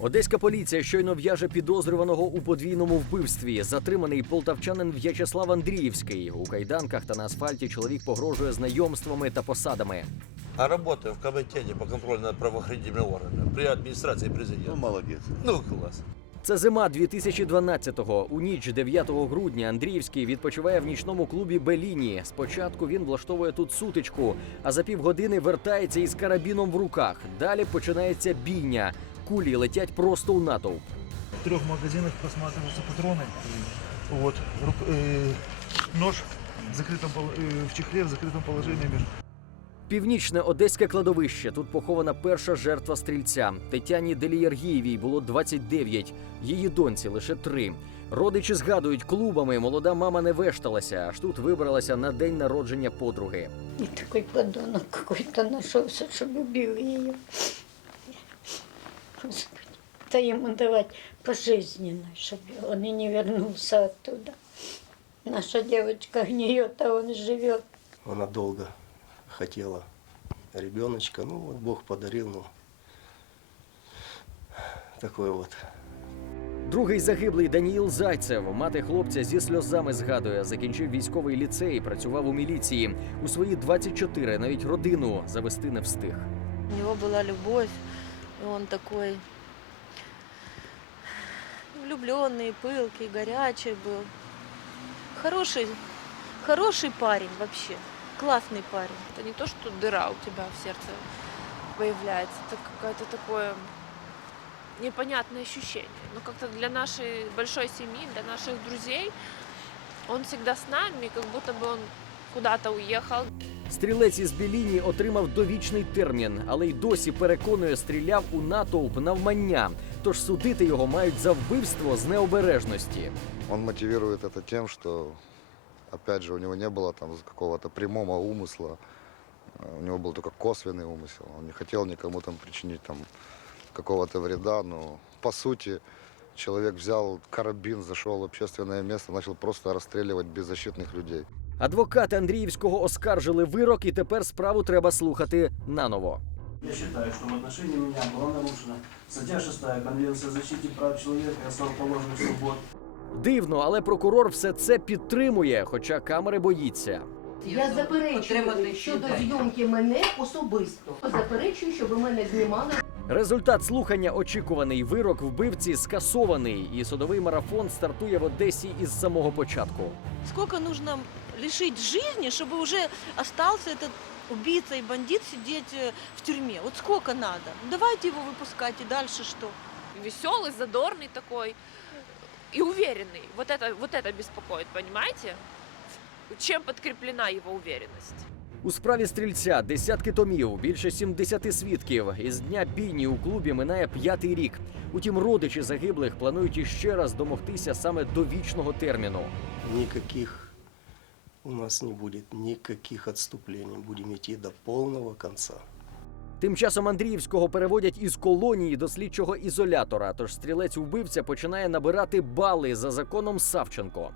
Одеська поліція щойно в'яже підозрюваного у подвійному вбивстві. Затриманий полтавчанин В'ячеслав Андріївський. У кайданках та на асфальті чоловік погрожує знайомствами та посадами. А работаю в комитете по контролю над правоохранительными органами при администрации президента. Ну, молодец. Ну, класс. Це зима 2012-го. У ніч 9 грудня Андріївський відпочиває в нічному клубі Беліні. Спочатку він влаштовує тут сутичку, а за півгодини вертається із карабіном в руках. Далі починається бійня Кулі летять просто у натовп. В трех магазинах просматриваются патроны. Вот. Рук- э, нож в, закрытом, пол- э, в чехле в закрытом положении между Північне одеське кладовище. Тут похована перша жертва стрільця. Тетяні Деліяргієвій було 29, її доньці лише три. Родичі згадують, клубами молода мама не вешталася, аж тут вибралася на день народження подруги. И такой подонок какой-то нашелся, чтобы убил ее. Господи, да ему давать пожизненно, чтобы он и не вернулся оттуда. Наша девочка гниет, а он живет. Она долго хотела ребеночка. Ну, вот Бог подарил, ну, такой вот. Другий загиблий Даніїл Зайцев, мати хлопця зі сльозами згадує, закінчив військовий ліцей, працював у міліції. У свої 24 навіть родину завести не встиг. У него была любовь, и он такой влюбленный, пылкий, горячий был. Хороший, хороший парень вообще, классный парень. Это не то, что дыра у тебя в сердце появляется, это какое-то такое непонятное ощущение. Но как-то для нашей большой семьи, для наших друзей, он всегда с нами, как будто бы он куда-то уехал. Стрілець із Біліні отримав довічний термін, але й досі переконує, стріляв у натовп навмання. Тож судити його мають за вбивство з необережності. Он мотивирует это тем, что, опять же, у него не было там какого-то прямого умысла. Э, У него был только косвенный умысел. Он не хотел никому там причинить там какого-то вреда, но по сути человек взял карабин, зашел в общественное место, начал просто расстреливать беззащитных людей. Адвокати Андріївського оскаржили вирок, і тепер справу треба слухати наново. Я считаю, что в отношении меня была нарушена статья 6 Конвенции о защите прав человека и основоположных свобод. Дивно, але прокурор все це підтримує, хоча камери боїться. Я заперечую щодо зйомки мене особисто. Заперечую, щоб мене знімали. Результат слухання очікуваний вирок вбивці скасований, і судовий марафон стартує в Одесі із самого початку. Сколько нужно лишить жизни, чтобы уже остался этот убийца и бандит сидеть э, в тюрьме? Вот сколько надо? Ну, Давайте его выпускать, и дальше что? Веселый, задорный такой и уверенный. Вот это, вот это беспокоит, понимаете? Чем подкреплена его уверенность? У справі стрільця десятки томів, більше 70 свідків. Із дня бійні у клубі минає п'ятий рік. Утім, родичі загиблих планують іще раз домогтися саме довічного терміну. Никаких у нас не будет, никаких отступлений. Будем идти до полного конца. Тим часом Андріївського переводять із колонії до слідчого ізолятора. Тож стрілець убивця починає набирати бали за законом Савченко.